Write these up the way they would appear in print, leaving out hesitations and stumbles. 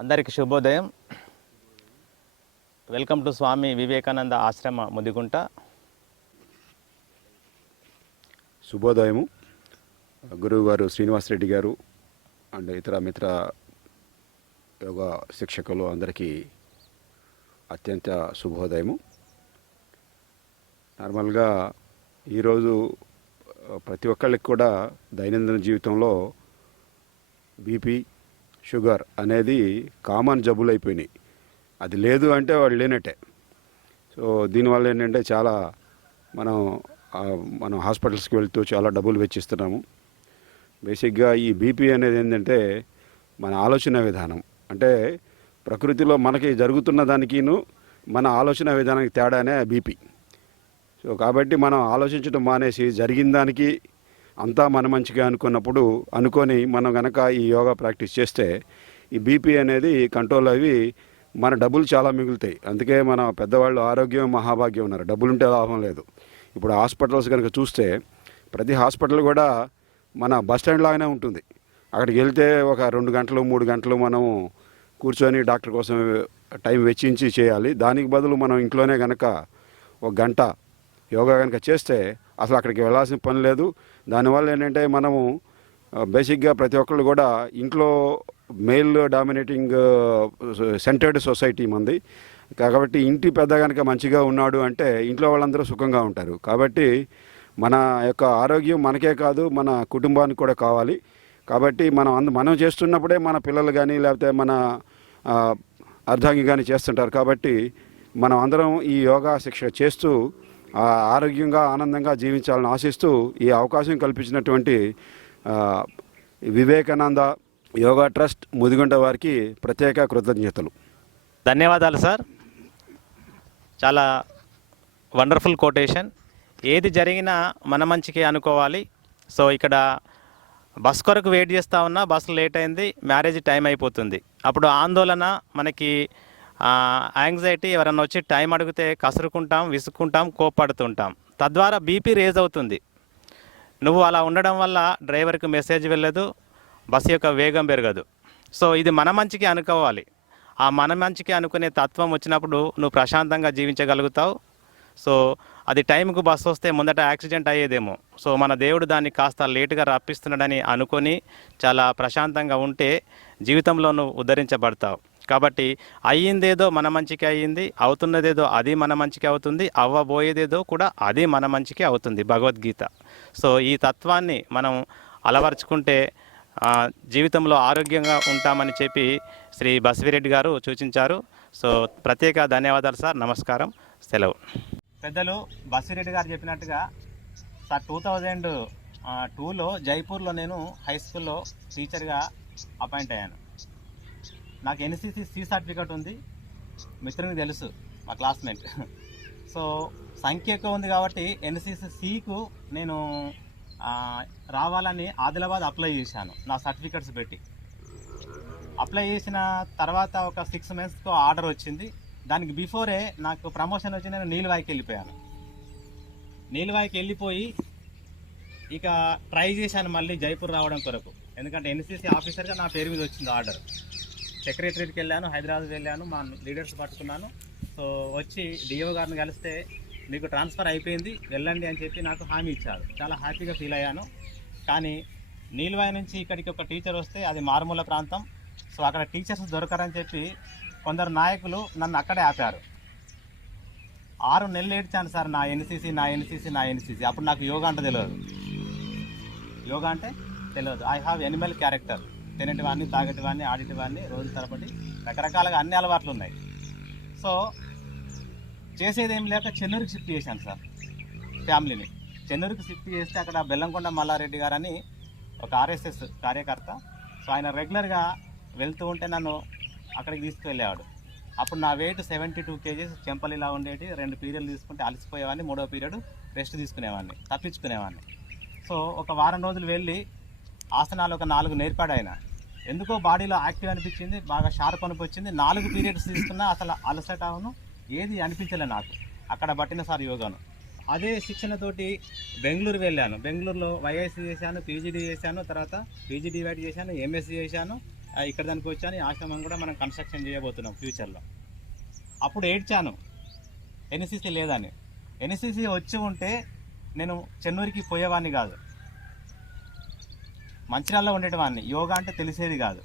అందరికీ శుభోదయం. Welcome to Swami వివేకానంద ఆశ్రమ ముదిగుంట. శుభోదయము. గురువు గారు శ్రీనివాసరెడ్డి గారు అండ్ ఇతర మిత్ర యోగా శిక్షకులు అందరికీ అత్యంత శుభోదయము. నార్మల్గా ఈరోజు ప్రతి ఒక్కళ్ళకి కూడా దైనందిన జీవితంలో బీపీ, షుగర్ అనేది కామన్ జబ్బులు అయిపోయినాయి. అది లేదు అంటే వాళ్ళు లేనట్టే. సో దీనివల్ల ఏంటంటే చాలా మనం హాస్పిటల్స్కి వెళ్తూ చాలా డబ్బులు వెచ్చిస్తున్నాము. బేసిక్గా ఈ బీపీ అనేది ఏంటంటే మన ఆలోచన విధానం, అంటే ప్రకృతిలో మనకి జరుగుతున్న దానికిను మన ఆలోచన విధానానికి తేడానే బీపీ. సో కాబట్టి మనం ఆలోచించడం మానేసి జరిగిన దానికి అంతా మన మంచిగా అనుకొని మనం కనుక ఈ యోగా ప్రాక్టీస్ చేస్తే ఈ బీపీ అనేది కంట్రోల్ అవి మన డబ్బులు చాలా మిగులుతాయి. అందుకే మన పెద్దవాళ్ళు ఆరోగ్యం మహాభాగ్యం ఉన్నారు, డబ్బులుంటే లాభం లేదు. ఇప్పుడు హాస్పిటల్స్ కనుక చూస్తే ప్రతి హాస్పిటల్ కూడా మన బస్ స్టాండ్ లాగానే ఉంటుంది. అక్కడికి వెళ్తే ఒక 2 గంటలు 3 గంటలు మనం కూర్చొని డాక్టర్ కోసం టైం వెచ్చించి చేయాలి. దానికి బదులు మనం ఇంట్లోనే కనుక 1 గంట యోగా కనుక చేస్తే అసలు అక్కడికి వెళ్ళాల్సిన పని లేదు. దానివల్ల ఏంటంటే మనము బేసిక్గా ప్రతి ఒక్కళ్ళు కూడా ఇంట్లో మేల్ డామినేటింగ్ సెంటర్డ్ సొసైటీ మంది కాబట్టి ఇంటి పెద్ద కనుక మంచిగా ఉన్నాడు అంటే ఇంట్లో వాళ్ళందరూ సుఖంగా ఉంటారు. కాబట్టి మన యొక్క ఆరోగ్యం మనకే కాదు మన కుటుంబానికి కూడా కావాలి. కాబట్టి మనం చేస్తున్నప్పుడే మన పిల్లలు కానీ లేకపోతే మన అర్ధాంగి కానీ చేస్తుంటారు. కాబట్టి మనం అందరం ఈ యోగా శిక్షణ చేస్తూ ఆరోగ్యంగా ఆనందంగా జీవించాలని ఆశిస్తూ ఈ అవకాశం కల్పించినటువంటి వివేకానంద యోగా ట్రస్ట్ ముదిగుంట వారికి ప్రత్యేక కృతజ్ఞతలు. ధన్యవాదాలు సార్. చాలా వండర్ఫుల్ కోటేషన్. ఏది జరిగినా మన మంచికే అనుకోవాలి. సో ఇక్కడ బస్ కొరకు వెయిట్ చేస్తూ ఉన్నా, బస్సు లేట్ అయింది, మ్యారేజ్ టైం అయిపోతుంది. అప్పుడు ఆందోళన, మనకి యాంగ్జైటీ, ఎవరన్నా వచ్చి టైం అడిగితే కసురుకుంటాం, విసుక్కుంటాం, కోప్పడుతుంటాం. తద్వారా బీపీ రేజ్ అవుతుంది. నువ్వు అలా ఉండడం వల్ల డ్రైవర్కి మెసేజ్ వెళ్ళదు, బస్సు యొక్క వేగం పెరగదు. సో ఇది మన మంచికి అనుకోవాలి. ఆ మన మంచికి అనుకునే తత్వం వచ్చినప్పుడు నువ్వు ప్రశాంతంగా జీవించగలుగుతావు. సో అది టైంకు బస్సు వస్తే ముందట యాక్సిడెంట్ అయ్యేదేమో. సో మన దేవుడు దాన్ని కాస్త లేటుగా రప్పిస్తున్నాడని అనుకొని చాలా ప్రశాంతంగా ఉంటే జీవితంలో నువ్వు ఉద్ధరించబడతావు. కాబట్టి అయ్యిందేదో మన మంచికి అయ్యింది, అవుతున్నదేదో అది మన మంచికి అవుతుంది, అవ్వబోయేదేదో కూడా అది మన మంచికి అవుతుంది, భగవద్గీత. సో ఈ తత్వాన్ని మనం అలవర్చుకుంటే జీవితంలో ఆరోగ్యంగా ఉంటామని చెప్పి శ్రీ బస్విరెడ్డి గారు సూచించారు. సో ప్రత్యేక ధన్యవాదాలు సార్. నమస్కారం, సెలవు. పెద్దలు బస్విరెడ్డి గారు చెప్పినట్టుగా సార్ 2002లో జైపూర్లో నేను హై స్కూల్లో టీచర్గా అపాయింట్ అయ్యాను. నాకు ఎన్సీసీ సి సర్టిఫికేట్ ఉంది, మిత్రునికి తెలుసు, మా క్లాస్మేట్. సో సంఖ్య ఎక్కువ ఉంది కాబట్టి ఎన్సీసీ సికు నేను రావాలని ఆదిలాబాద్ అప్లై చేశాను నా సర్టిఫికేట్స్ పెట్టి. అప్లై చేసిన తర్వాత ఒక 6 మంత్స్కి ఆర్డర్ వచ్చింది. దానికి బిఫోరే నాకు ప్రమోషన్ వచ్చి నేను నీలవాయికి వెళ్ళిపోయాను. నీలవాయికి వెళ్ళిపోయి ఇక ట్రై చేశాను మళ్ళీ జైపూర్ రావడం కొరకు. ఎందుకంటే ఎన్సీసీ ఆఫీసర్గా నా పేరు మీద వచ్చింది ఆర్డర్. సెక్రటరీకి వెళ్ళాను, హైదరాబాద్ వెళ్ళాను, మా లీడర్స్ పట్టుకున్నాను. సో వచ్చి డిఓ గారిని కలిస్తే మీకు ట్రాన్స్ఫర్ అయిపోయింది, వెళ్ళండి అని చెప్పి నాకు హామీ ఇచ్చారు. చాలా హ్యాపీగా ఫీల్ అయ్యాను. కానీ నీలవాయి నుంచి ఇక్కడికి ఒక టీచర్ వస్తే అది మారుమూల ప్రాంతం. సో అక్కడ టీచర్స్ దొరకరని చెప్పి కొందరు నాయకులు నన్ను అక్కడే ఆపారు. 6 నెలలు ఏడ్చాను సార్, నా ఎన్సీసీ. అప్పుడు నాకు యోగా అంటే తెలియదు. I have animal character. తినేటివాడిని, తాగేటివాడిని, ఆడేటివాడిని, రోజు తరబడి రకరకాలుగా అన్ని అలవాట్లు ఉన్నాయి. సో చేసేదేం లేక చెన్నూరుకి షిఫ్ట్ చేశాను సార్ ఫ్యామిలీని. చెన్నూరుకి షిఫ్ట్ చేస్తే అక్కడ బెల్లంకొండ మల్లారెడ్డి గారు అని ఒక ఆర్ఎస్ఎస్ కార్యకర్త. సో ఆయన రెగ్యులర్గా వెళ్తూ ఉంటే నన్ను అక్కడికి తీసుకువెళ్ళేవాడు. అప్పుడు నా వెయిట్ 72 kgs, చెంపలు ఇలా ఉండేటి. 2 పీరియడ్లు తీసుకుంటే అలసిపోయేవాడిని, 3వ పీరియడ్ రెస్ట్ తీసుకునేవాడిని, తప్పించుకునేవాడిని. సో ఒక వారం రోజులు వెళ్ళి ఆసనాలు ఒక 4 నేర్పాడు ఆయన. ఎందుకో బాడీలో యాక్టివ్ అనిపించింది, బాగా షార్ప్ అనిపించింది. 4 పీరియడ్స్ తీసుకున్నా అసలు అలసటను ఏది అనిపించలే నాకు. అక్కడ పట్టిన సార్ యోగాను. అదే శిక్షణతోటి బెంగళూరు వెళ్ళాను. బెంగళూరులో వైఐసి చేశాను, పీజీడీ చేశాను, తర్వాత పీజీడీవైటీ చేశాను, ఎంఎస్సీ చేశాను, ఇక్కడ దానికి వచ్చాను. ఈ ఆశ్రమం కూడా మనం కన్స్ట్రక్షన్ చేయబోతున్నాం ఫ్యూచర్లో. అప్పుడు ఏడ్చాను ఎన్సీసీ లేదని. ఎన్సీసీ వచ్చి ఉంటే నేను చెన్నూరుకి పోయేవాడిని కాదు, మంచిర్యాలలో ఉండేవాడిని. యోగా అంటే తెలిసేది కాదు.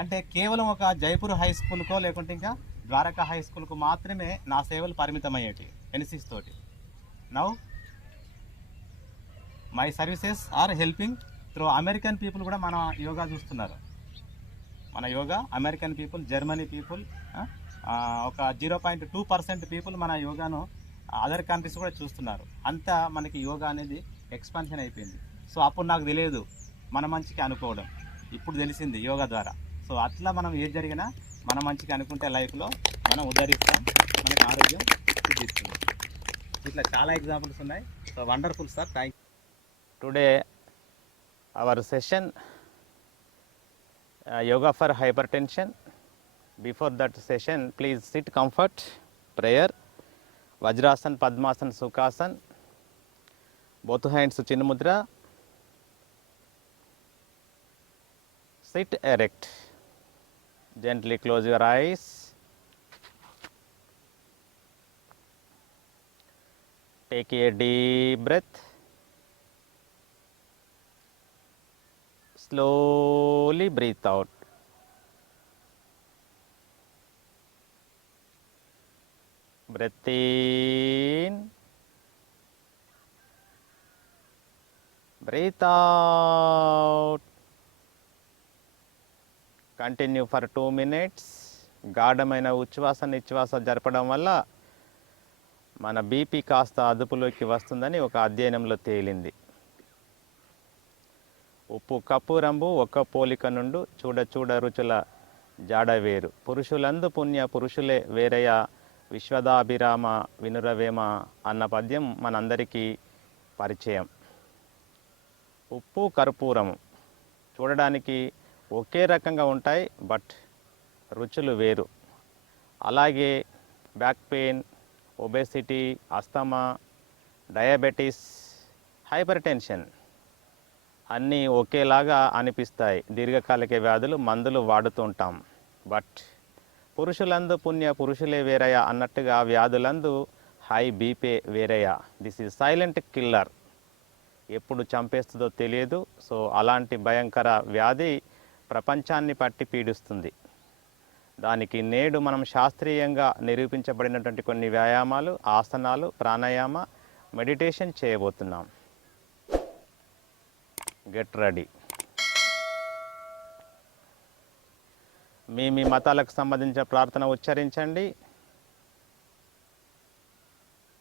అంటే కేవలం ఒక జైపూర్ హై స్కూల్కో లేకుంటే ఇంకా ద్వారకా హై స్కూల్కు మాత్రమే నా సేవలు పరిమితమయ్యేటి ఎన్సీసీ తోటి. Now my services are helping through American people కూడా మన యోగా చూస్తున్నారు. మన yoga American people, Germany people, ఒక 0.2% పీపుల్ మన యోగాను అదర్ కంట్రీస్ కూడా చూస్తున్నారు. అంతా మనకి యోగా అనేది ఎక్స్పాన్షన్ అయిపోయింది. సో అప్పుడు నాకు తెలియదు మన మంచికి అనుకోవడం, ఇప్పుడు తెలిసింది యోగా ద్వారా. సో అట్లా మనం ఏది జరిగినా మన మంచికి అనుకుంటే లైఫ్లో మనం ఉద్ధరిస్తాం, మనకి ఆరోగ్యం సిద్ధిస్తుంది. ఇట్లా చాలా ఎగ్జాంపుల్స్ ఉన్నాయి. So wonderful sir, thank you. Today our session yoga for hypertension. Before that session, please sit comfort, prayer, Vajrasan, Padmasan, Sukhasan, both hands Chin Mudra, sit erect, gently close your eyes, take a deep breath, slowly breathe out. Breath in, breathe out. Continue for 2 minutes. గాఢమైన ఉచ్ఛ్వాస నిశ్వాస జరపడం వల్ల మన బీపీ కాస్త అదుపులోకి వస్తుందని ఒక అధ్యయనంలో తేలింది. ఉప్పు కప్పు రంబు ఒక్క పోలిక నుండు చూడ చూడ రుచుల జాడ వేరు. పురుషులందు పుణ్య పురుషులే వేరయ విశ్వదాభిరామ వినురవేమ అన్న పద్యం మనందరికీ పరిచయం. ఉప్పు కర్పూరము చూడడానికి ఒకే రకంగా ఉంటాయి, బట్ రుచులు వేరు. అలాగే back pain, obesity, asthma, diabetes, hyper tension అన్నీ ఒకేలాగా అనిపిస్తాయి. దీర్ఘకాలిక వ్యాధులు మందులు వాడుతూ ఉంటాం. బట్ పురుషులందు పుణ్య పురుషులే వేరయ అన్నట్టుగా వ్యాధులందు హై బీపీ వేరయ. This is silent killer. ఎప్పుడు చంపేస్తుందో తెలియదు. సో అలాంటి భయంకర వ్యాధి ప్రపంచాన్ని పట్టి పీడిస్తుంది. దానికి నేడు మనం శాస్త్రీయంగా నిరూపించబడినటువంటి కొన్ని వ్యాయామాలు, ఆసనాలు, ప్రాణాయామ, మెడిటేషన్ చేయబోతున్నాం. Get ready. మీ మతాలకు సంబంధించిన ప్రార్థన ఉచ్చరించండి.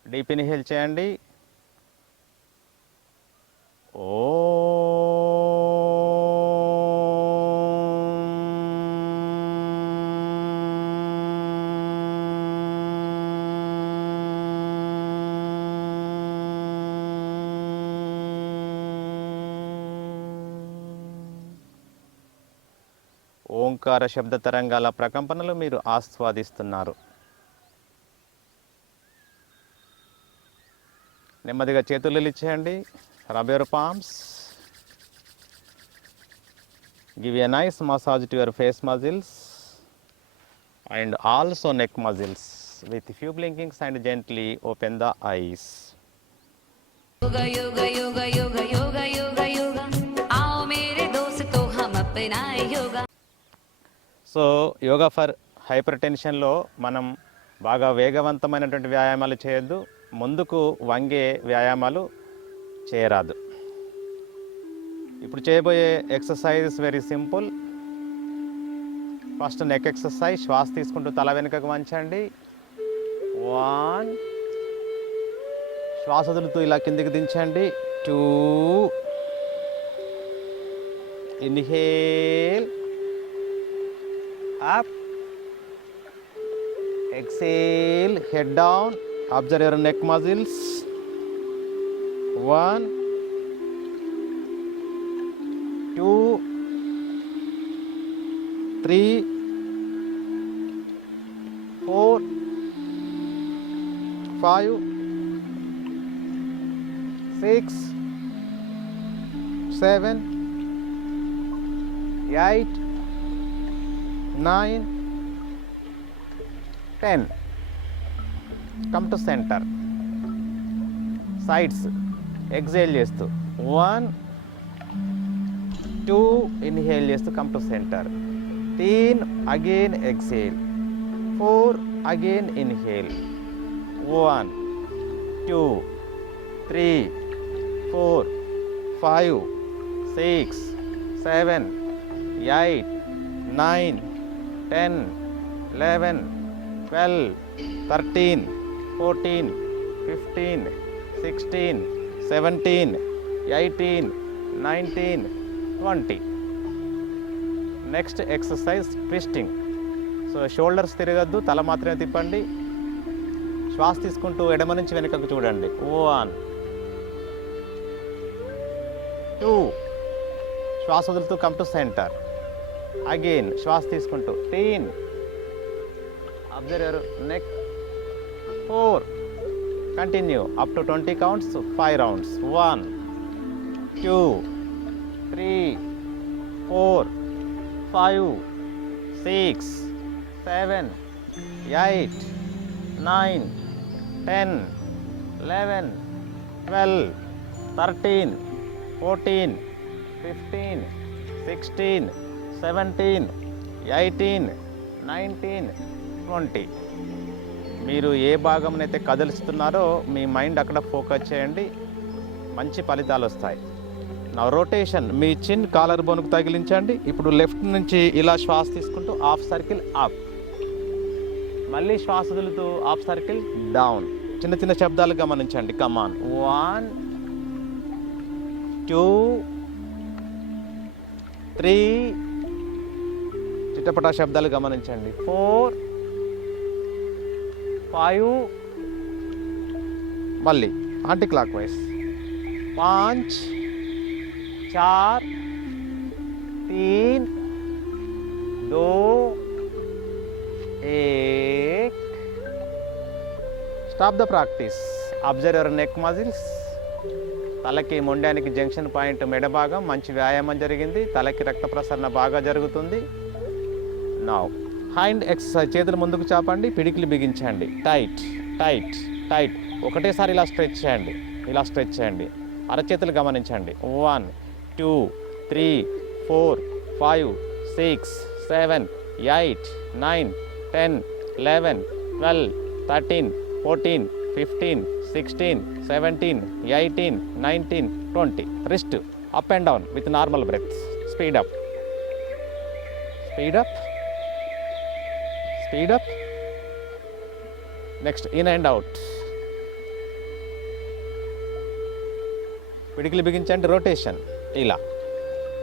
డీప్ ఇన్హేల్ చేయండి. ఓంకార శబ్ద తరంగాల ప్రకంపనలు మీరు ఆస్వాదిస్తున్నారు. నెమ్మదిగా చేతులు ఇచ్చేయండి. Rub your palms. Give a nice massage to your face muscles and also neck muscles with few blinkings and gently open the eyes. Yoga yoga yoga yoga yoga yoga yoga आओ मेरे दोस्तों हम अपनाए yoga. So yoga for hyper టెన్షన్లో మనం బాగా వేగవంతమైనటువంటి వ్యాయామాలు చేయొద్దు, ముందుకు వంగే వ్యాయామాలు చేయరాదు. ఇప్పుడు చేయబోయే exercise very simple. First neck exercise. శ్వాస తీసుకుంటూ తల వెనుకకు వంచండి. 1, శ్వాస వదులుతూ ఇలా కిందికి దించండి. 2, inhale up, exhale, head down, observe your neck muscles. 1, 2, 3, 4, 5, 6, 7, 8, 9, 10. Come to center. Sides. Exhale చేస్తూ 1, 2. Inhale చేస్తూ come to center. 3. Again exhale. 4. Again inhale. 1, 2, 3, 4, 5, 6, 7, 8, 9, 10, 11, 12, 13, 14, 15, 16, 17, 18, 19, 20. Next exercise twisting. So shoulders తిరగద్దు, తల మాత్రమే తిప్పండి. శ్వాస తీసుకుంటూ ఎడమ నుంచి వెనుకకు చూడండి. 1, 2. శ్వాస వదులుతూ కమ్ టు సెంటర్. అగైన్ శ్వాస తీసుకుంటూ 3. Observe your neck. 4. Continue up to 20 కౌంట్స్, 5 రౌండ్స్. 1, 2, 3, 4, 5, 6, 7, 8, 9, 10, 11, 12, 13, 14, 15, 16, 17, 18, 19, 20. మీరు ఏ భాగంనైతే కదిలిస్తున్నారో మీ మైండ్ అక్కడ ఫోకస్ చేయండి, మంచి ఫలితాలు వస్తాయి. నా రొటేషన్, మీ చిన్ కాలర్ బోన్కు తగిలించండి. ఇప్పుడు లెఫ్ట్ నుంచి ఇలా శ్వాస తీసుకుంటూ హాఫ్ సర్కిల్ అప్, మళ్ళీ శ్వాస వదులుతూ హాఫ్ సర్కిల్ డౌన్. చిన్న చిన్న శబ్దాలు గమనించండి. కమాన్. 1, 2, 3. చిట్టపటా శబ్దాలు గమనించండి. 4, 5. మళ్ళీ anti clock wise. 5, 4, 3, 2, 1. Stop the practice. Observe your neck muscles. తలకి మొండానికి జంక్షన్ పాయింట్ మెడ భాగం మంచి వ్యాయామం జరిగింది. తలకి రక్త ప్రసరణ బాగా జరుగుతుంది. Now hand exercise. చేతులు ముందుకు చాపండి, పిడికిలు బిగించండి. Tight tight tight. ఒకటేసారి ఇలా స్ట్రెచ్ చేయండి, ఇలా స్ట్రెచ్ చేయండి. అరచేతులు గమనించండి. 1, 2, 3, 4, 5, 6, 7, 8, 9, 10, 11, 12, 13, 14, 15, 16, 17, 18, 19, 20. Wrist up and down with normal breath. Speed up. Speed up. Speed up. Next, in and out. పిడికిలు బిగించండి. రొటేషన్ ఇలా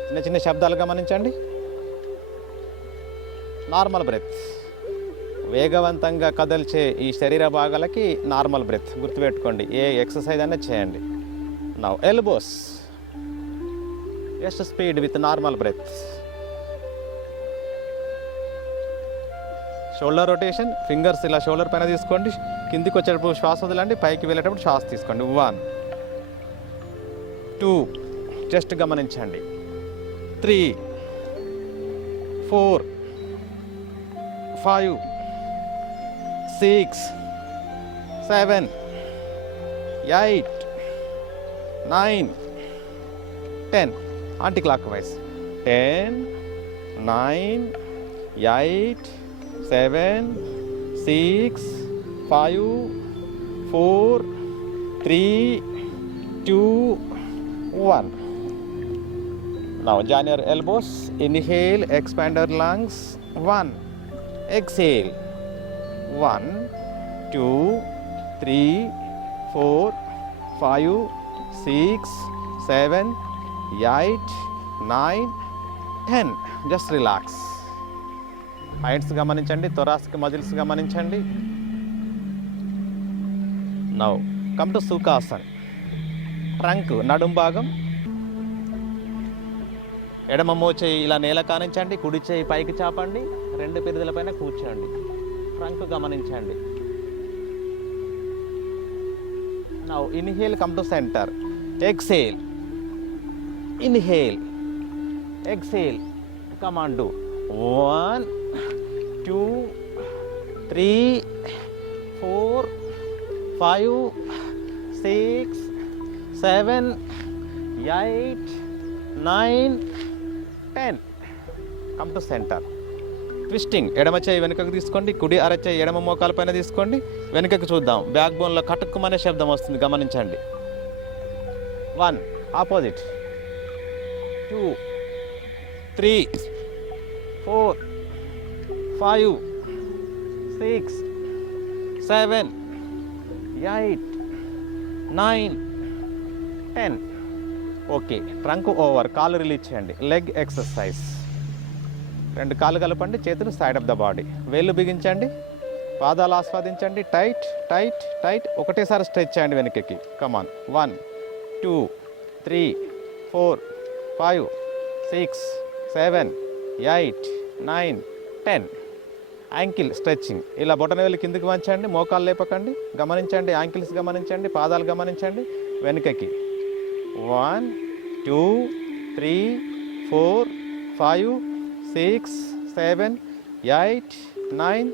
చిన్న చిన్న శబ్దాలు గమనించండి. Normal breath. వేగవంతంగా కదల్చే ఈ శరీర భాగాలకి నార్మల్ బ్రెత్ గుర్తుపెట్టుకోండి. ఏ ఎక్సర్సైజ్ అయినా చేయండి. Now elbows. Just speed with normal breath. Shoulder rotation. Fingers ఇలా షోల్డర్ పైన తీసుకోండి. కిందికి వచ్చేటప్పుడు శ్వాస వదలండి, పైకి వెళ్ళేటప్పుడు శ్వాస తీసుకోండి. 1, 2. జస్ట్ గమనించండి. 3, 4, 5, 6, 7, 8, 9, 10. Anti clock wise. 10, 9, 8, 7, 6, 5, 4, 3, 2, 1. Now join your elbows. Inhale, expand your lungs. 1. Exhale. 1, 2, 3, 4, 5, 6, 7, 8, 9, 10. Just relax. హ్యాండ్స్ గమనించండి. థొరాసిక్ మజిల్స్ గమనించండి. Now come to Sukhasan. Trunk నడుం భాగం. ఎడమ మోచేయి ఇలా నేల కానించండి, కుడి చేయి పైకి చాపండి, రెండు పిరుదుల పైన కూర్చోండి. ట్రంక్ గమనించండి. Now inhale, come to centre. Exhale, inhale, exhale. Come on, do 1, 5, 6, 7, 8, 9, 10. Come to centre. Twisting. ఎడమ చేయి వెనుకకు తీసుకోండి, కుడి అరచేయి ఎడమ మోకాల పైన తీసుకోండి. వెనుకకు చూద్దాం. బ్యాక్ బోన్లో కటుక్కుమనే శబ్దం వస్తుంది, గమనించండి. 1, ఆపోజిట్. 2, 3, 4, 5, 6, 7, 8, 9, 10. ఓకే. Trunk over. కాళ్ళు రిలీజ్ చేయండి. Leg exercise. 2 కాళ్ళు కలపండి, చేతులు సైడ్ ఆఫ్ ద బాడీ. వేళ్ళు బిగించండి, పాదాలు ఆస్వాదించండి. Tight tight tight. ఒకటేసారి స్ట్రెచ్ చేయండి వెనక్కి. కమాన్. 1, 2, 3, 4, 5, 6, 7, 8, 9, 10. Ankle stretching. ఇలా బొటనవేలు కిందికి వంచండి, మోకాలు లేపకండి. గమనించండి, యాంకిల్స్ గమనించండి, పాదాలు గమనించండి. వెనుకకి. 1, 2, 3, 4, 5, 6, 7, 8, 9,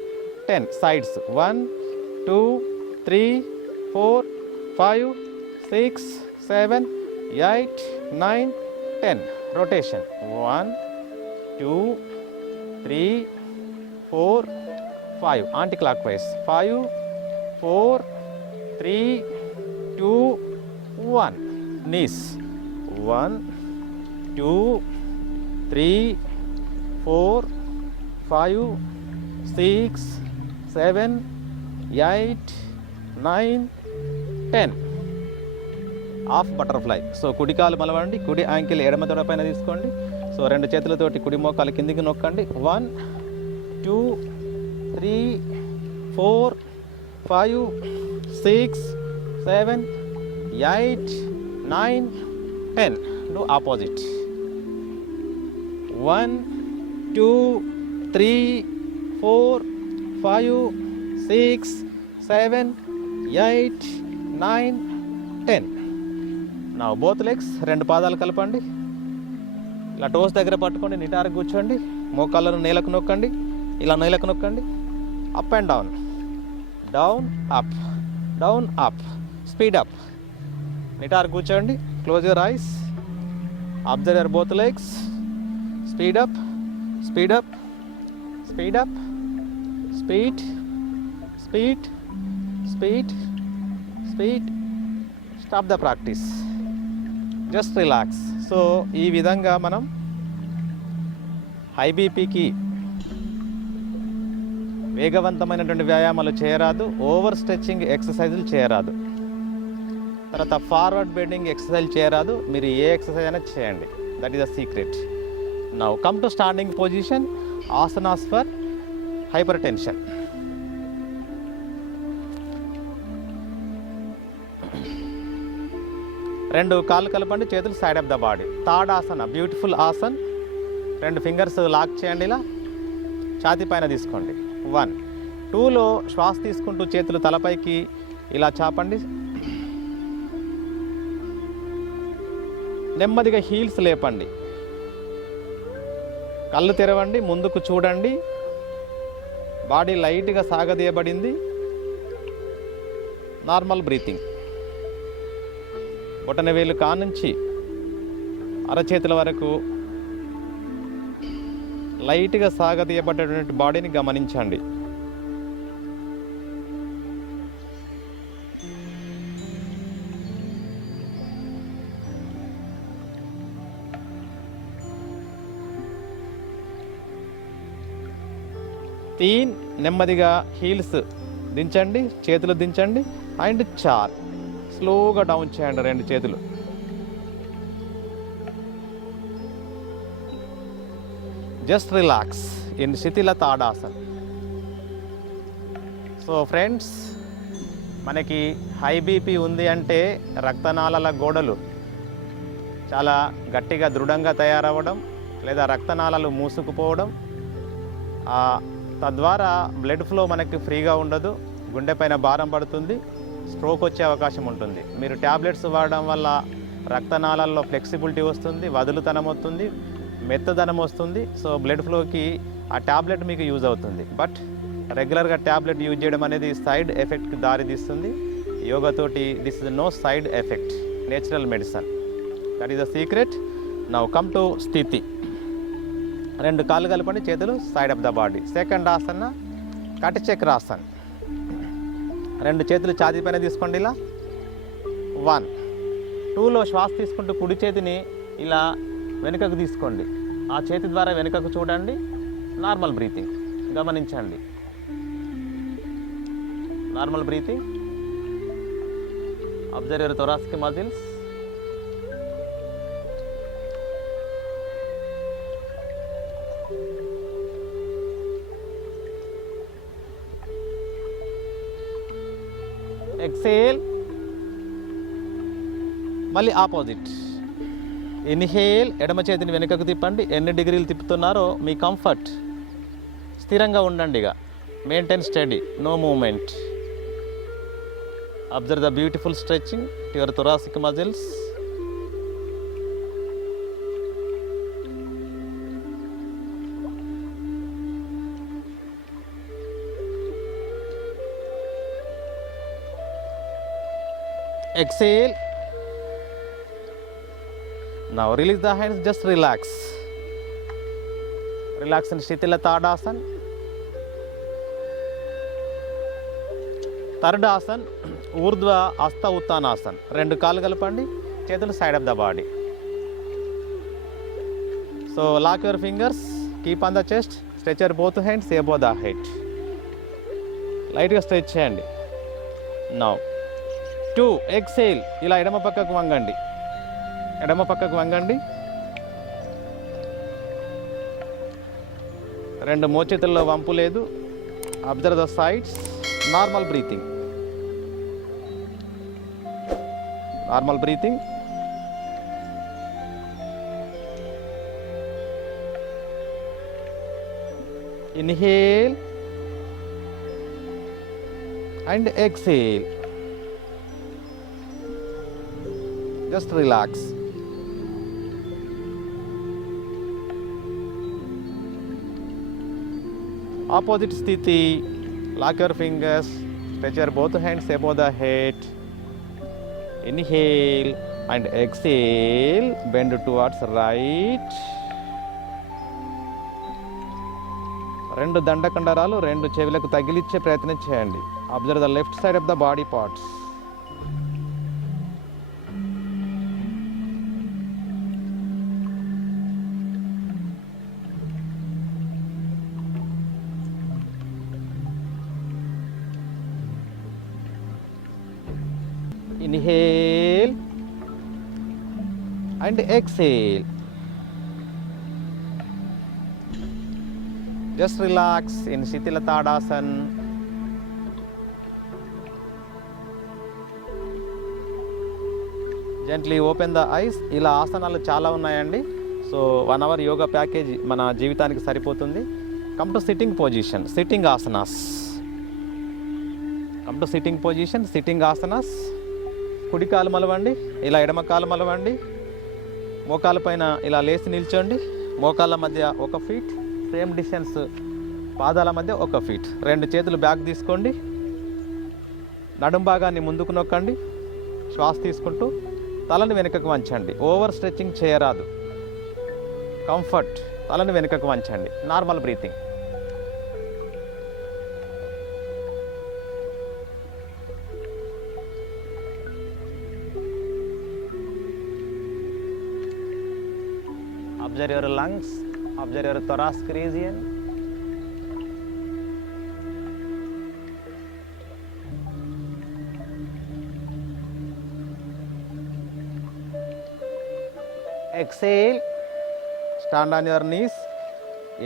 10. Sides. 1, 2, 3, 4, 5, 6, 7, 8, 9, 10. Rotation. 1, 2, 3, 4, 5. Anti-clockwise. 5, 4, 3, 2, 1. Knees. 1, 2, 3, 4, 5, 6, 7, 8, 9, 10. Half butterfly. సో కుడి కాలు మలవండి, కుడి యాంకిల్ ఎడమ తొడ పైన తీసుకోండి. సో 2 చేతులతోటి కుడి మోకాలు కిందికి నొక్కండి. 1, 2, 3, 4, 5, 6, 7, 8, 9, 10. Do opposite. 1, 2, 3, 4, 5, 6, 7, 8, 9, 10. నా బోత్ లెగ్స్ 2 పాదాలు కలపండి. ఇలా టోస్ దగ్గర పట్టుకోండి, నిటారుగా కూర్చోండి. మోకాళ్ళను నేలకు నొక్కండి, ఇలా నేలకు నొక్కండి. Up and down, down up, down up. Speed up. నిటారుగా కూర్చోండి. Close your eyes. Observe your both legs. Speed up, speed up, speed up, speed, speed, speed, speed. Stop the practice. Just relax. So ఈ విధంగా మనం హై బీపీకి వేగవంతమైనటువంటి వ్యాయామాలు చేయరాదు, over stretching ఎక్సర్సైజులు చేయరాదు, తర్వాత ఫార్వర్డ్ బెండింగ్ ఎక్సర్సైజ్ చేయరాదు. మీరు ఏ ఎక్సర్సైజ్ అయినా చేయండి. That is the secret. Now come to standing position. Asanas for hypertension. రెండు కాళ్ళు కలపండి, చేతులు side of the body. Tadasana. Beautiful asan. 2 fingers lock చేయండి, ఇలా ఛాతీ పైన తీసుకోండి. 1, 2లో శ్వాస తీసుకుంటూ చేతులు తలపైకి ఇలా చాపండి. నెమ్మదిగా హీల్స్ లేపండి. కళ్ళు తెరవండి, ముందుకు చూడండి. బాడీ లైట్గా సాగదీయబడింది. Normal breathing. బొటనవేలు కానుంచి అరచేతుల వరకు లైట్గా సాగదీయబడ్డటువంటి బాడీని గమనించండి. నెమ్మదిగా హీల్స్ దించండి, చేతులు దించండి. అండ్ 4 స్లోగా డౌన్ చేయండి 2 చేతులు. Just relax in Shithila Tadasan. So friends, మనకి హై బీపీ ఉంది అంటే రక్తనాళాల గోడలు చాలా గట్టిగా దృఢంగా తయారవ్వడం, లేదా రక్తనాళాలు మూసుకుపోవడం, తద్వారా బ్లడ్ ఫ్లో మనకి ఫ్రీగా ఉండదు, గుండెపైన భారం పడుతుంది, స్ట్రోక్ వచ్చే అవకాశం ఉంటుంది. మీరు ట్యాబ్లెట్స్ వాడడం వల్ల రక్తనాళాల్లో ఫ్లెక్సిబిలిటీ వస్తుంది, వదులుతనం వస్తుంది, మెత్తదనం వస్తుంది. సో బ్లడ్ ఫ్లోకి ఆ ట్యాబ్లెట్ మీకు యూజ్ అవుతుంది. బట్ రెగ్యులర్గా ట్యాబ్లెట్ యూజ్ చేయడం అనేది సైడ్ ఎఫెక్ట్కి దారితీస్తుంది. యోగా తోటి this is no side effect, natural medicine. That is the secret. Now come to స్థితి. రెండు కాళ్ళు కలపండి, చేతులు side of the body. Second asana Katichakrasan. రెండు చేతులు ఛాతీ పైన తీసుకోండి ఇలా. 1 2లో శ్వాస తీసుకుంటూ కుడి చేతిని ఇలా వెనుకకు తీసుకోండి. ఆ చేతి ద్వారా వెనుకకు చూడండి. నార్మల్ బ్రీతింగ్ గమనించండి. Normal breathing. Observe your thoracic muscles. Exhale. మళ్ళీ ఆపోజిట్. ఇన్హేల్. ఎడమ చేతిని వెనుకకు తిప్పండి. ఎన్ని డిగ్రీలు తిప్పుతున్నారో మీ కంఫర్ట్. స్థిరంగా ఉండండి. ఇక maintain steady, no movement. Observe the beautiful stretching to your thoracic muscles. Exhale. Now release the hands, just relax. Relax in Shitila Tadasana. Third asana, Urdhva Asta Uttanasana. Rendu kaalu kalapandi, చేతులు side of the body. So lock your fingers, keep on the chest, stretch your both hands above the head. Light గా stretch చేయండి. Now 2 exhale. ఇలా ఎడమ పక్కకు వంగండి. ఎడమ పక్కకు వంగండి. రెండు మోచేతుల్లో వంపు లేదు. Observe the sides. Normal breathing. Normal breathing. Inhale and exhale. Just relax. Opposite sthiti. Lock your fingers. Stretch your both hands above the head. Inhale and exhale. Bend towards right. రెండు దండకండరాలు రెండు చెవులకు తగిలిచ్చే ప్రయత్నం చేయండి. Observe the left side of the body parts. Inhale and exhale. Just relax in Shitila Tadasana. Gently open the eyes. ఇలా ఆసనాలు చాలా ఉన్నాయండి. సో 1 hour యోగా ప్యాకేజ్ మన జీవితానికి సరిపోతుంది. Come to sitting position. Sitting asanas. Come to sitting position. Sitting asanas. కుడి కాలు మలవండి. ఇలా ఎడమ కాలు మలవండి. మోకాల పైన ఇలా లేచి నిల్చోండి. మోకాళ్ళ మధ్య 1 feet, సేమ్ డిస్టెన్స్ పాదాల మధ్య 1 feet. రెండు చేతులు బ్యాక్ తీసుకోండి. నడుం భాగాన్ని ముందుకు నొక్కండి. శ్వాస తీసుకుంటూ తలను వెనుకకు వంచండి. ఓవర్ స్ట్రెచ్చింగ్ చేయరాదు. కంఫర్ట్. తలను వెనుకకు వంచండి. Normal breathing. Observe your lungs, observe your thoracic region. Exhale, stand on your knees.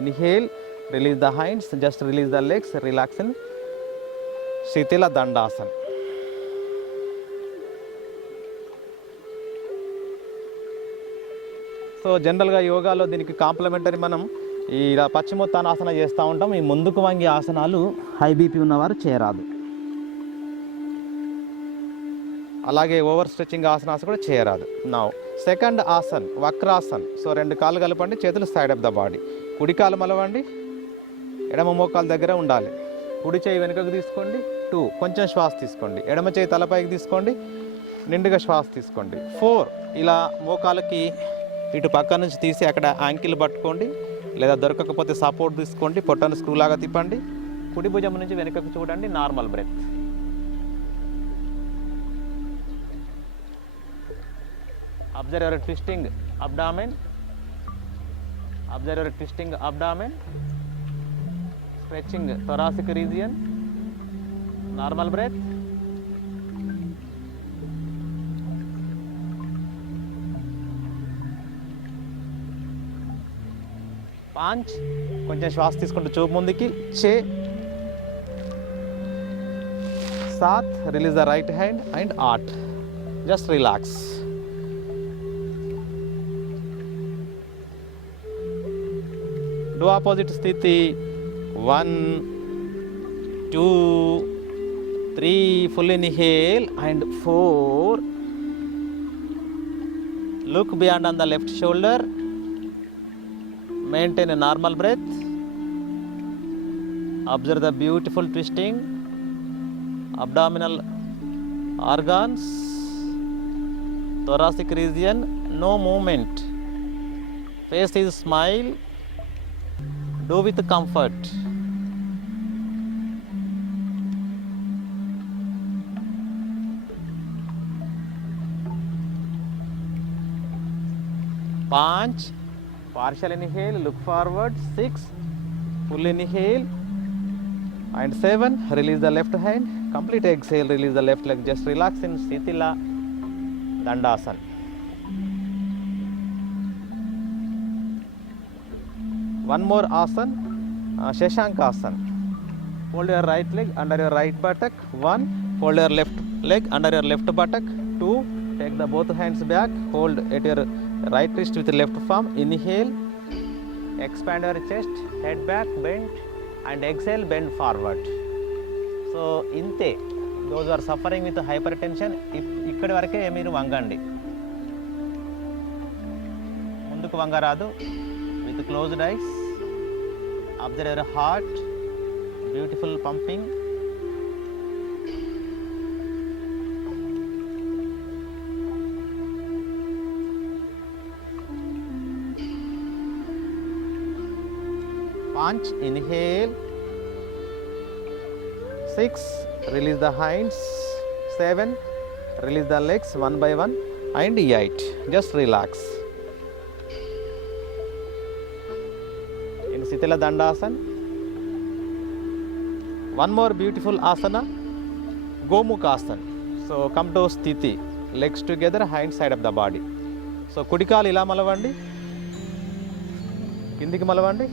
Inhale, release the hands, just release the legs, relax in Shitila Dandasana. So జనరల్గా యోగాలో దీనికి కాంప్లిమెంటరీ మనం ఇలా పశ్చిమోత్తానాసన చేస్తూ ఉంటాం. ఈ ముందుకు వంగి ఆసనాలు హై బీపీ ఉన్నవారు చేయరాదు. అలాగే ఓవర్ స్ట్రెచింగ్ ఆసనాస్ కూడా చేయరాదు. నా సెకండ్ ఆసన్ వక్రాసన్. సో రెండు కాళ్ళు కలపండి. చేతులు సైడ్ ఆఫ్ ద బాడీ. కుడి కాలు మలవండి. ఎడమ మోకాలు దగ్గర ఉండాలి. కుడి చేయి వెనుకకు తీసుకోండి. 2 కొంచెం శ్వాస తీసుకోండి. ఎడమ చేయి తలపైకి తీసుకోండి, నిండుగా శ్వాస తీసుకోండి. 4 ఇలా మోకాలకి ఇటు పక్క నుంచి తీసి అక్కడ యాంకిల్ పట్టుకోండి, లేదా దొరకకపోతే సపోర్ట్ తీసుకోండి, పొట్టను స్క్రూ లాగా తిప్పండి. కుడి భుజం నుంచి వెనుకకు చూడండి, normal breath. Observe your twisting abdomen, observe your twisting abdomen, stretching thoracic region, normal breath. పాంచ్ కొంచెం శ్వాస తీసుకుంటూ చూపు ముందుకి. 6 7 release the right hand and 8 just relax. Do opposite sthiti. 1 2 3 full inhale and 4. Look beyond on the left shoulder. Maintain a normal breath. Observe the beautiful twisting abdominal organs, thoracic region, no movement. Face is smile. Do with comfort. Punch. Partial inhale, look forward. 6 full inhale and 7 release the left hand. Complete exhale, release the left leg. Just relax in Shitila Dandasana. One more asana, Shashankasana. Fold your right leg under your right buttock. 1. Fold your left leg under your left buttock. 2. Take the both hands back. Hold at your right wrist with the left palm. Inhale. Expand your chest. Head back. Bend. And exhale. Bend forward. So, inte. Those who are suffering with hypertension, ikkadi varake meeru vangandi. Munduku vangaradu. With closed eyes, observe your heart, beautiful pumping. Punch, inhale. 6, release the hands. 7, release the legs one by one. And 8, just relax. Shitila Dandasana. One more beautiful asana, Gomukhasana. So come to Sthiti, legs together, hand side of the body. So kudikalu ila malavandi, kindiki malavandi.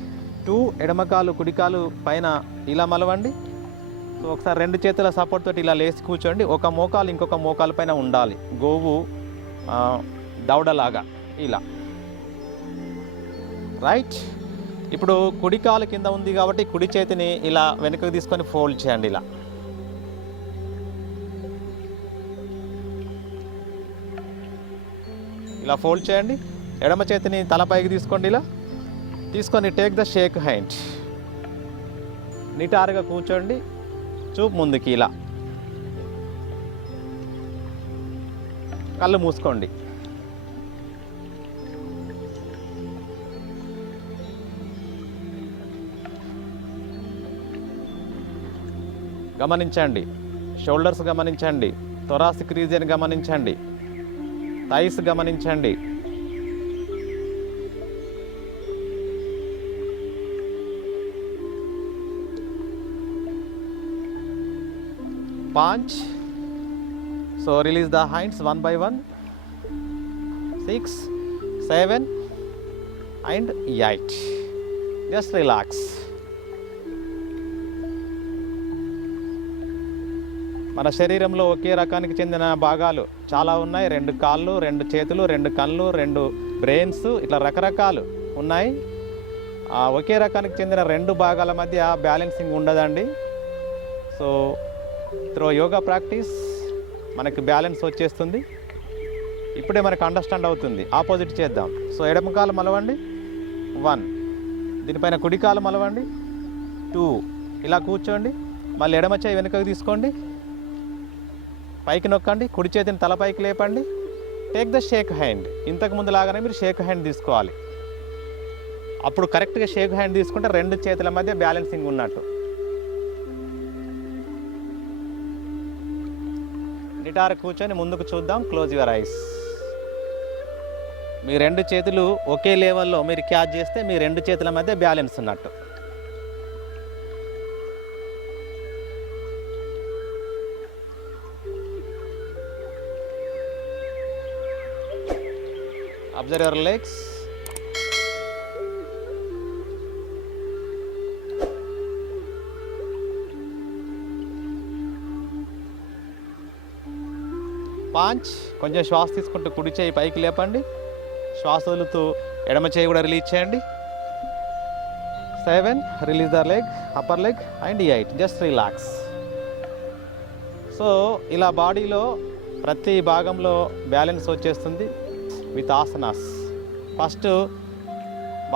2 ఎడమకాలు కుడికాలు పైన ఇలా మలవండి. సో ఒకసారి 2 చేతుల సపోర్ట్ తోటి ఇలా లేచి కూర్చోండి. ఒక మోకాలు ఇంకొక మోకాలు పైన ఉండాలి, గోవు దవడలాగా ఇలా. రైట్. ఇప్పుడు కుడి కాలు కింద ఉంది కాబట్టి కుడి చేతిని ఇలా వెనుకకు తీసుకొని ఫోల్డ్ చేయండి. ఇలా ఫోల్డ్ చేయండి. ఎడమ చేతిని తలపైకి తీసుకోండి. ఇలా తీసుకొని టేక్ ద షేక్ హ్యాండ్. నిటారుగా కూర్చోండి, చూపు ముందుకి ఇలా. కళ్ళు మూసుకోండి. గమనించండి, షోల్డర్స్ గమనించండి, థొరాసిక్ రీజియన్ గమనించండి, థైస్ గమనించండి. Punch. So release the hands one by one. 6, 7 and 8. Just relax. మన శరీరంలో ఒకే రకానికి చెందిన భాగాలు చాలా ఉన్నాయి. 2 కాళ్ళు, 2 చేతులు, 2 కళ్ళు, 2 బ్రెయిన్స్, ఇట్లా రకరకాలు ఉన్నాయి. ఒకే రకానికి చెందిన 2 భాగాల మధ్య బ్యాలెన్సింగ్ ఉండదండి. సో త్రో యోగా ప్రాక్టీస్ మనకి బ్యాలెన్స్ వచ్చేస్తుంది. ఇప్పుడే మనకు అండర్స్టాండ్ అవుతుంది. ఆపోజిట్ చేద్దాం. సో ఎడమ కాలు మలవండి. 1. దీనిపైన కుడి కాలు మలవండి. 2. ఇలా కూర్చోండి. మళ్ళీ ఎడమ చేయి వెనుకకు తీసుకోండి, పైకి నొక్కండి, కుడి చేతిని తలపైకి లేపండి. Take the shake hand. ఇంతకు ముందు లాగానే మీరు షేక్ హ్యాండ్ తీసుకోవాలి. అప్పుడు కరెక్ట్గా షేక్ హ్యాండ్ తీసుకుంటే రెండు చేతుల మధ్య బ్యాలెన్సింగ్ ఉన్నట్టు. నిటారు కూర్చొని ముందుకు చూద్దాం. Close your eyes. మీ రెండు చేతులు ఒకే లెవెల్లో మీరు క్యాచ్ చేస్తే మీ రెండు చేతుల మధ్య బ్యాలెన్స్ ఉన్నట్టు. Observe your legs. పాంచ్. కొంచెం శ్వాస తీసుకుంటూ కుడి చేయి పైకి లేపండి, శ్వాస వదులుతూ ఎడమ చేయి కూడా రిలీజ్ చేయండి. 7 release the leg, upper leg and 8 just relax. So ఇలా బాడీలో ప్రతి భాగంలో బ్యాలెన్స్ వచ్చేస్తుంది విత్ ఆసనాస్. ఫస్ట్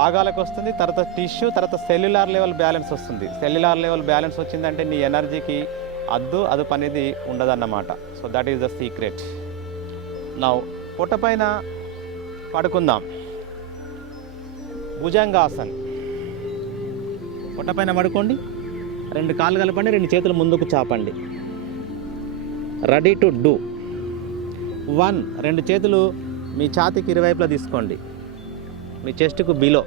భాగాలకు వస్తుంది, తర్వాత టిష్యూ, తర్వాత సెల్యులార్ లెవెల్ బ్యాలెన్స్ వస్తుంది. సెల్యులార్ లెవెల్ బ్యాలెన్స్ వచ్చిందంటే నీ ఎనర్జీకి అదుపు అనేది ఉండదన్నమాట. So that is the secret. Now పొట్ట పైన పడుకుందాం. భుజంగాసన్. పొట్ట పైన పడుకోండి, రెండు కాళ్ళు కలపండి, రెండు చేతులు ముందుకు చాపండి. Ready to do. 1 రెండు చేతులు మీ ఛాతీకి ఇరువైపులా తీసుకోండి, మీ చెస్ట్కు బిలో.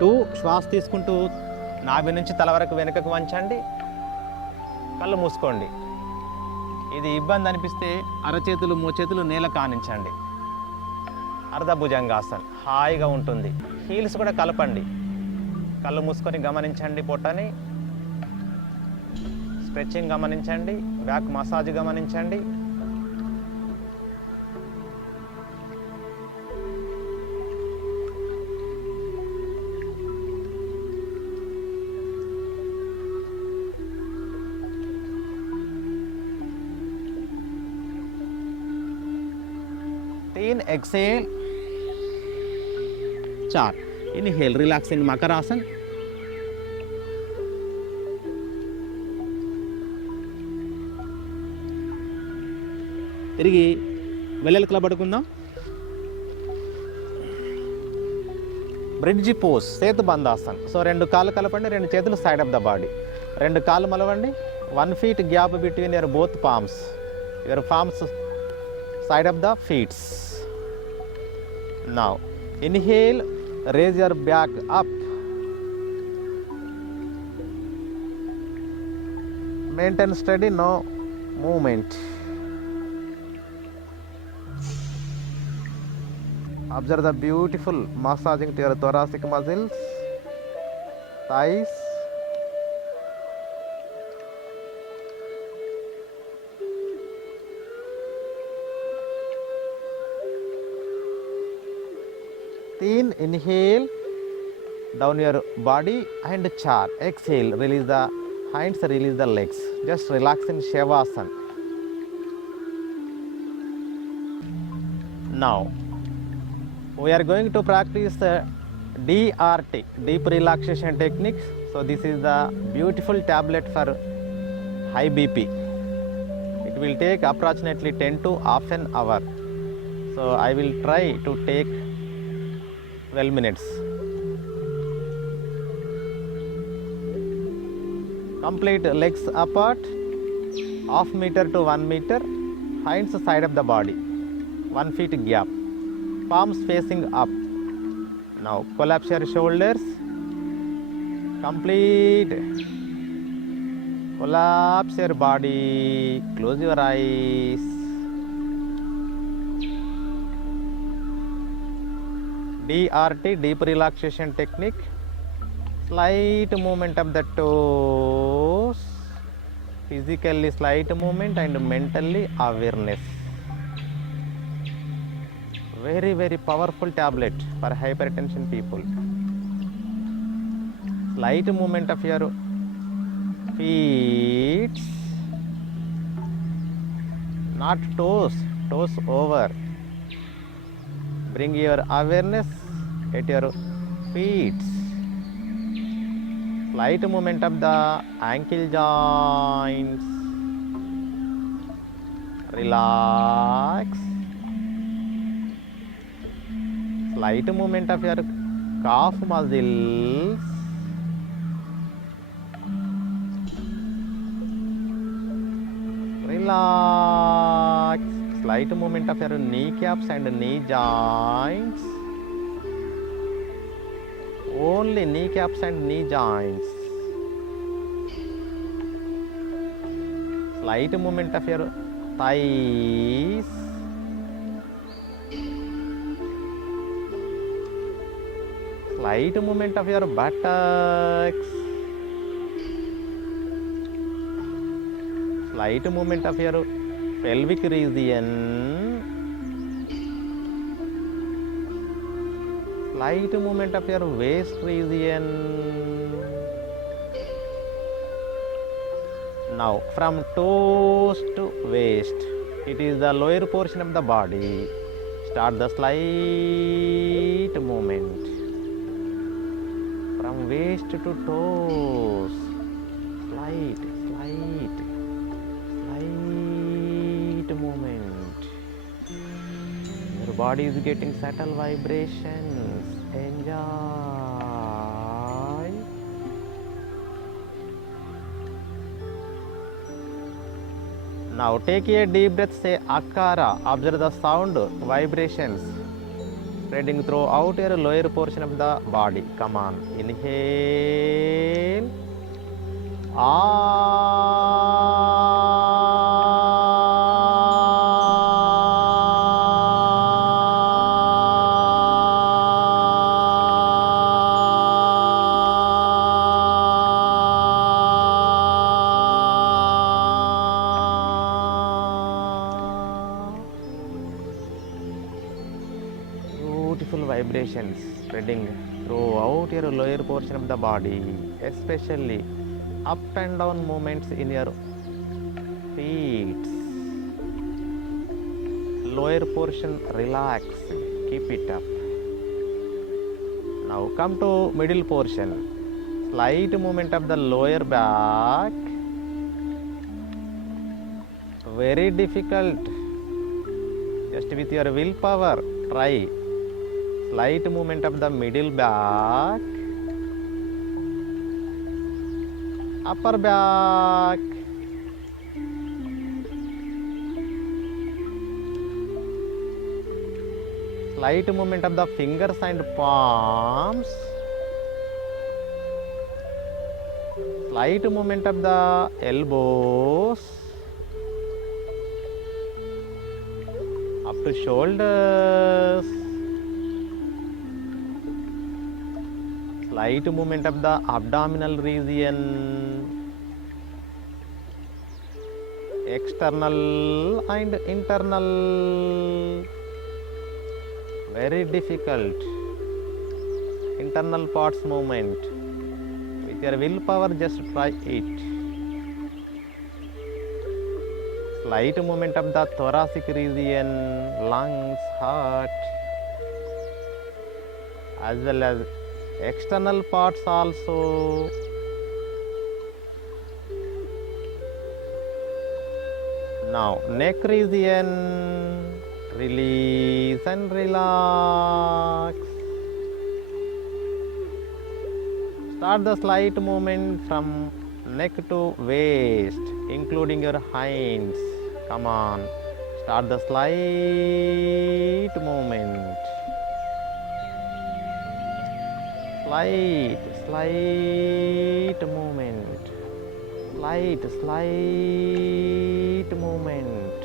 2 శ్వాస తీసుకుంటూ నాభి నుంచి తల వరకు వెనుకకు వంచండి, కళ్ళు మూసుకోండి. ఇది ఇబ్బంది అనిపిస్తే అరచేతులు మోచేతులు నేల కానించండి. అర్ధ భుజంగాసన్ హాయిగా ఉంటుంది. హీల్స్ కూడా కలపండి, కళ్ళు మూసుకొని గమనించండి. పొట్టని స్ట్రెచ్చింగ్ గమనించండి, బ్యాక్ మసాజ్ గమనించండి. Exhale, 4 inhale, relax in Makarasana. తిరిగి వెల్లెలకలా పడుకుందాం. Bridge pose, Setu Bandhasan. So రెండు కాళ్ళు కలపండి, రెండు చేతులు సైడ్ ఆఫ్ ద బాడీ, రెండు కాళ్ళు మలవండి. 1 feet gap between your both palms, your palms side of the feet. Now inhale, raise your back up, maintain steady, no movement. Observe the beautiful massaging to your thoracic muscles, thighs. Inhale, down your body and 4. Exhale, release the hands, release the legs. Just relax in Shavasana. Now we are going to practice DRT, deep relaxation technique. So this is the beautiful tablet for high BP. It will take approximately 10 to half an hour. So I will try to take 12 minutes. Complete legs apart, half meter to 1 meter, hands side of the body, 1 feet gap, palms facing up. Now collapse your shoulders, complete collapse your body, close your eyes. DRT, deep relaxation technique. Slight movement of the toes, physically slight movement and mentally awareness. Very, very powerful tablet for hypertension people. Slight movement of your feet, not toes, toes over. Bring your awareness at your feet. Slight movement of the ankle joints. Relax. Slight movement of your calf muscles. Relax. Slight movement of your kneecaps and knee joints. Only kneecaps and knee joints. Slight movement of your thighs. Slight movement of your buttocks. Slight movement of your pelvic region. Slight movement of your waist region. Now from toes to waist, it is the lower portion of the body. Start the slight movement from waist to toes. Slight movement. Your body is getting subtle vibrations. Enjoy. Now take a deep breath, say Akara. Observe the sound, vibrations spreading throughout your lower portion of the body. Come on. Inhale. Beautiful vibrations spreading throughout your lower portion of the body, especially up and down movements in your feet. Lower portion relax, keep it up. Now come to middle portion. Slight movement of the lower back. Very difficult. Just with your willpower, try. Slight movement of the middle back, upper back, slight movement of the fingers and palms, slight movement of the elbows, up to shoulders. Slight movement of the abdominal region, external and internal. Very difficult. Internal parts movement. With your willpower, just try it. Slight movement of the thoracic region, lungs, heart, as well as external parts also. Now neck region, release and relax. Start the slight movement from neck to waist, including your hinds. Come on, start the slight movement. Slight movement. Slight movement.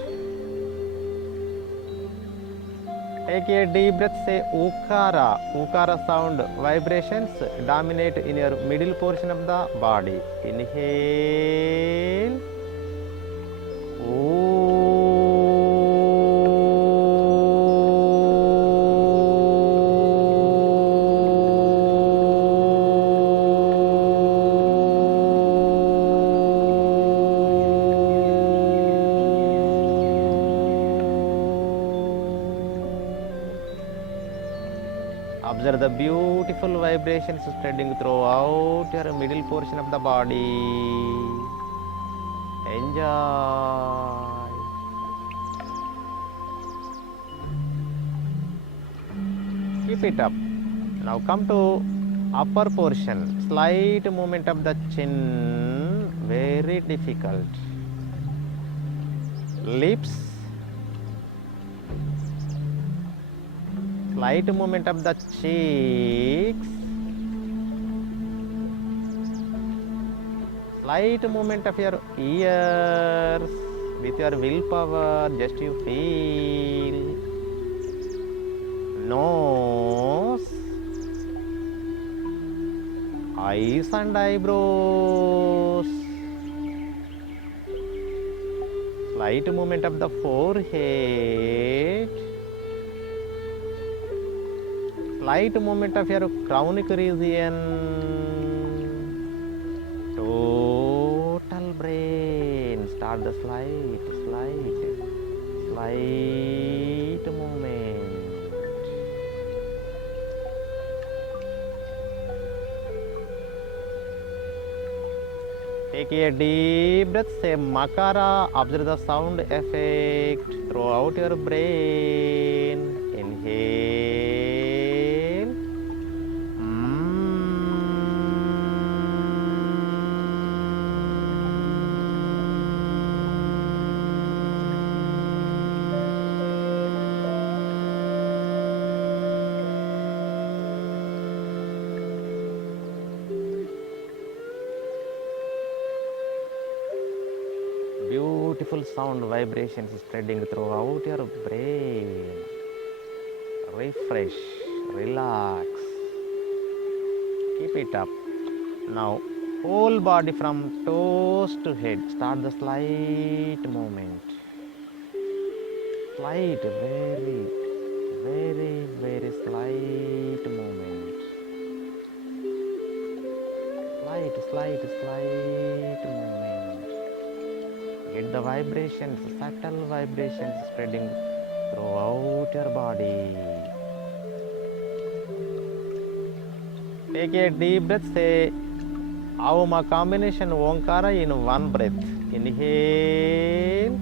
Take a deep breath, say Ukara. Ukara sound vibrations dominate in your middle portion of the body. Inhale. Observe the beautiful vibrations spreading throughout your middle portion of the body. Enjoy. Keep it up. Now come to upper portion. Slight movement of the chin. Very difficult. Lips. Slight movement of the cheeks. Slight movement of your ears. With your willpower, just you feel. Nose. Eyes and eyebrows. Slight movement of the forehead. Slight movement of your crownic region. Total brain. Start the slight movement. Take a deep breath, say Makara, observe the sound effect throughout your brain. Inhale. Beautiful sound vibrations spreading throughout your brain. Refresh, relax. Keep it up. Now, whole body from toes to head. Start the slight movement. Slight, very slight movement. Slight movement. Get the vibrations, subtle vibrations spreading throughout your body. Take a deep breath, say Avama combination Onkara in one breath. Inhale.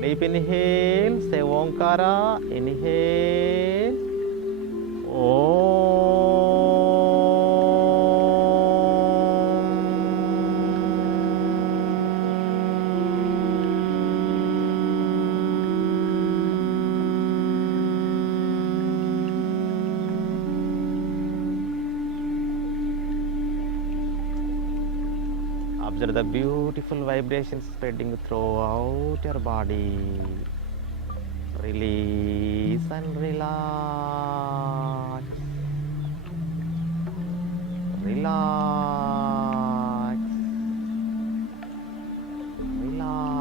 Deep inhale, say Onkara, inhale, Observe the beautiful vibrations spreading throughout your body. Release and relax. Relax. Relax.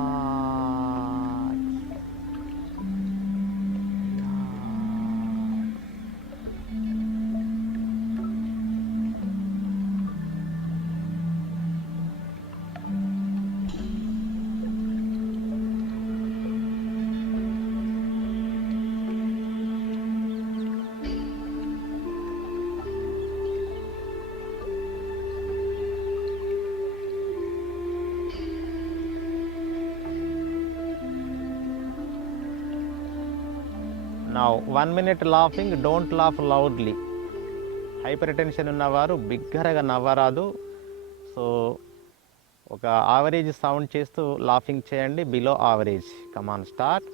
Now 1 minute laughing, don't laugh loudly. Hyper ఉన్నవారు బిగ్గరగా నవ్వరాదు. So ఒక average sound చేస్తూ laughing చేయండి, below average. Come on start.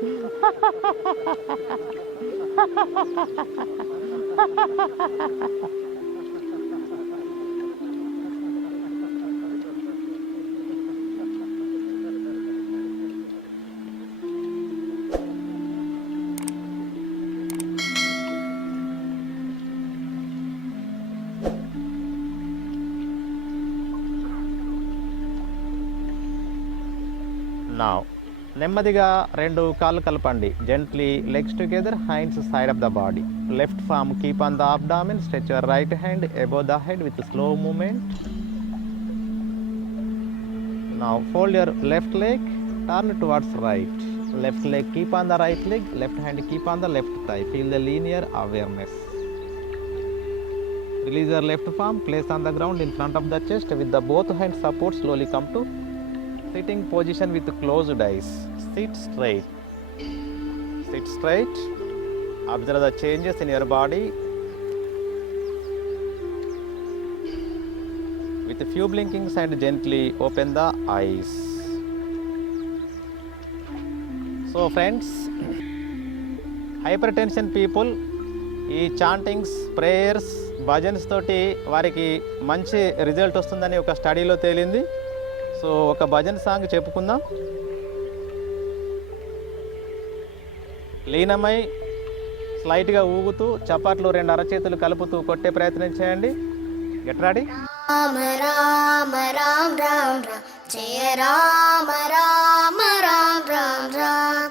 నా నెమ్మదిగా రెండు కాళ్ళు కలపండి. Gently legs together, hands side of the body. Left palm keep on the abdomen. Stretch your right hand above the head with slow movement. Now fold your left leg, turn towards right. Left leg keep on the right leg, left hand keep on the left thigh. Feel the linear awareness. Release your left palm, place on the ground in front of the chest with the both hands support. Slowly come to sitting position with closed eyes. Sit straight. Sit straight. Observe the changes in your body. With a few blinkings and gently open the eyes. So friends, hypertension people ఈ chantings, prayers, bhajans తోటి వారికి మంచి రిజల్ట్ వస్తుందని ఒక స్టడీలో తేలింది. సో ఒక భజన్ సాంగ్ చెప్పుకుందాం. లీనమై స్లైట్గా ఊగుతూ చప్పట్లు రెండు అరచేతులు కలుపుతూ కొట్టే ప్రయత్నం చేయండి. Get ready. రామ రామ రామ రామ రామ జయ రామ రామ రామ రామ రామ.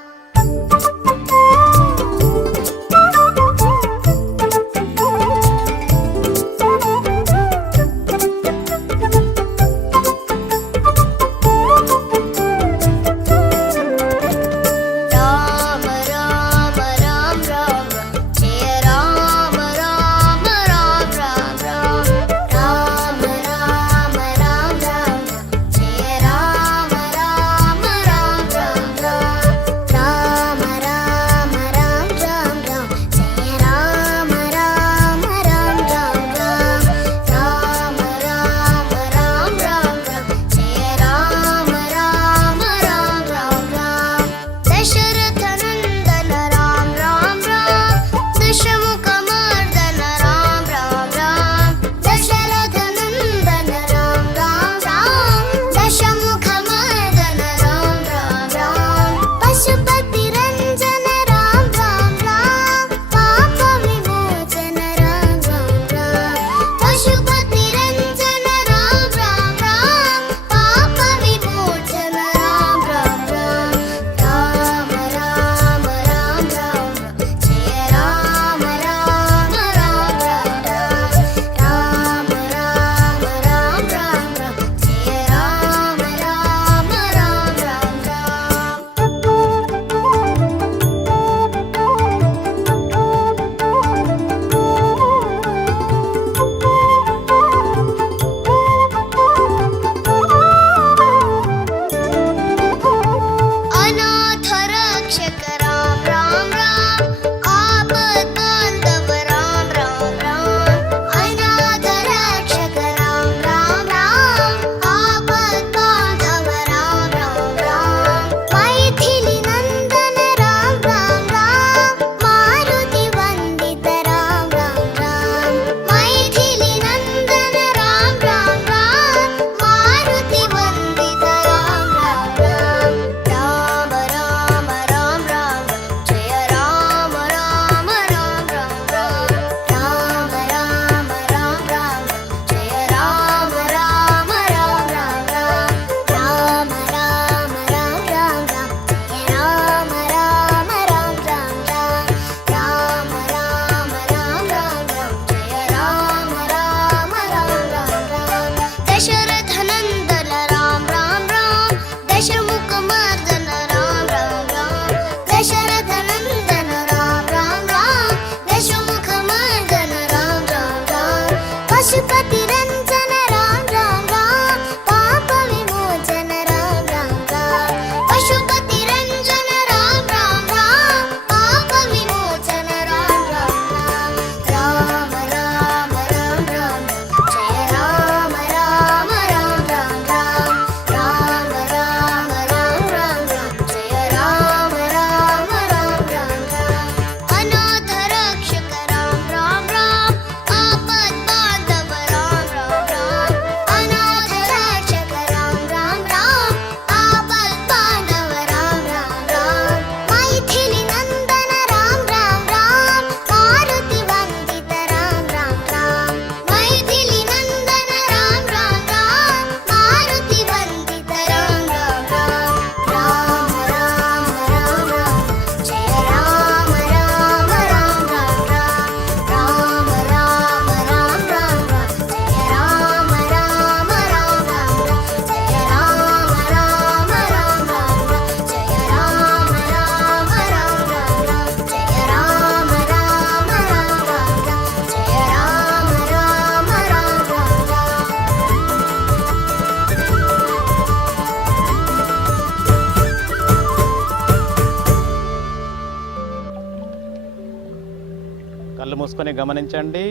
మూసుకొని గమనించండి.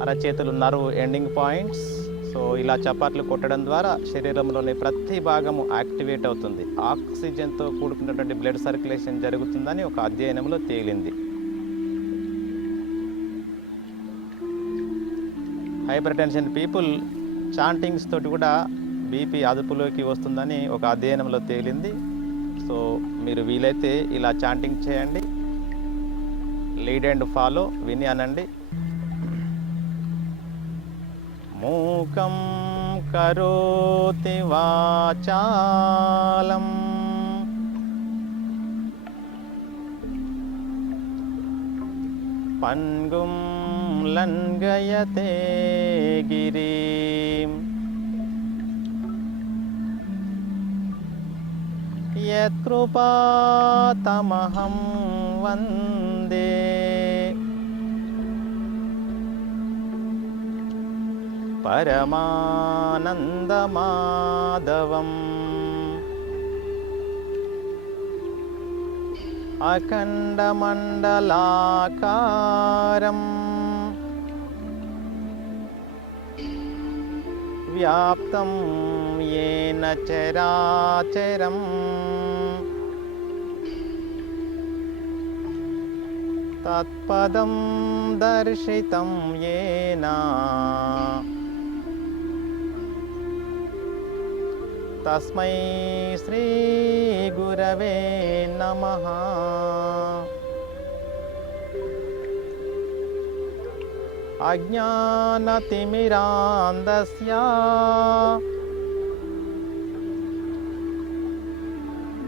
అరచేతులు నర్వ్ ఎండింగ్ పాయింట్స్. సో ఇలా చప్పట్లు కొట్టడం ద్వారా శరీరంలోని ప్రతి భాగము యాక్టివేట్ అవుతుంది. ఆక్సిజన్తో కూడుకున్నటువంటి బ్లడ్ సర్క్యులేషన్ జరుగుతుందని ఒక అధ్యయనంలో తేలింది. హైపర్ టెన్షన్ పీపుల్ చాంటింగ్స్ తోటి కూడా బీపీ అదుపులోకి వస్తుందని ఒక అధ్యయనంలో తేలింది. సో మీరు వీలైతే ఇలా చాంటింగ్ చేయండి. లీడ్ అండ్ ఫాలో, విని అనండి. మూకం కరోతి వాచాలం పంగుం లంఘయతే గిరిం యత్కృపాతమహం వందే పరమానందమాధవం అఖండమండలాకారం వ్యాప్తం येन చరాచరం తత్పదం దర్శితం येन తస్మై శ్రీ గురవే నమః. అజ్ఞానతిమిరాంధస్య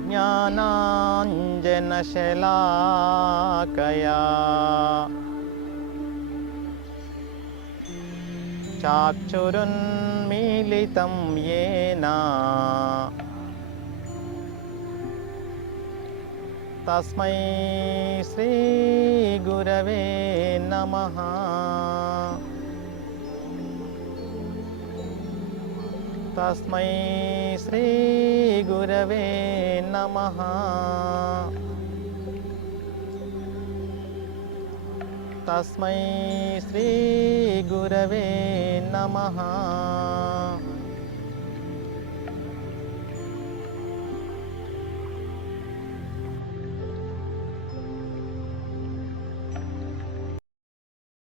జ్ఞానాంజనశలాకయా చాక్షురున్మీలితం येन తస్మై శ్రీ గురవే నమః. తస్మై శ్రీ గురవే నమః. తస్మై శ్రీ గురవే నమః.